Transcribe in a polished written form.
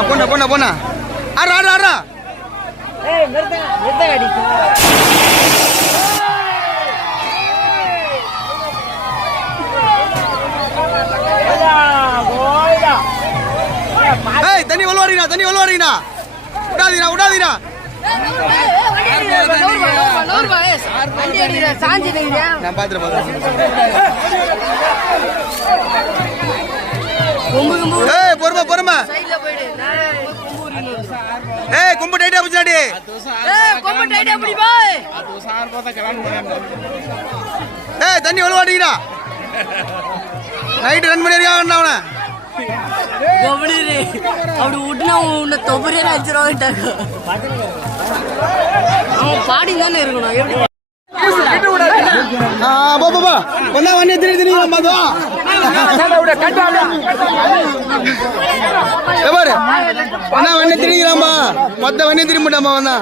போண்ணா போண்ணா போண்ணா ஆறா ஆறா ஆறா தண்ணி வலுவாரீங்கண்ணா தண்ணி வலுவாரீங்கண்ணா விடாதீங்கண்ணா விடாதீங்கண்ணா நான் பாத்துறேன் பொறுமை பொறுமை கும்பு டைட்டா பிடிச்சாடி தண்ணி வலுவாட்டீங்கண்ணா நைட்டு ரன் பண்ணிருக்காங்க அவனை அப்படி விட்டுனா உன்னை தொபரியான அடிச்சிருவாங்க அவன் பாடி தானே இருக்கணும் எப்படி வண்ணி திரிக்கலாமா மொத்த வண்ணி திரும்பிட்டாமா வந்தா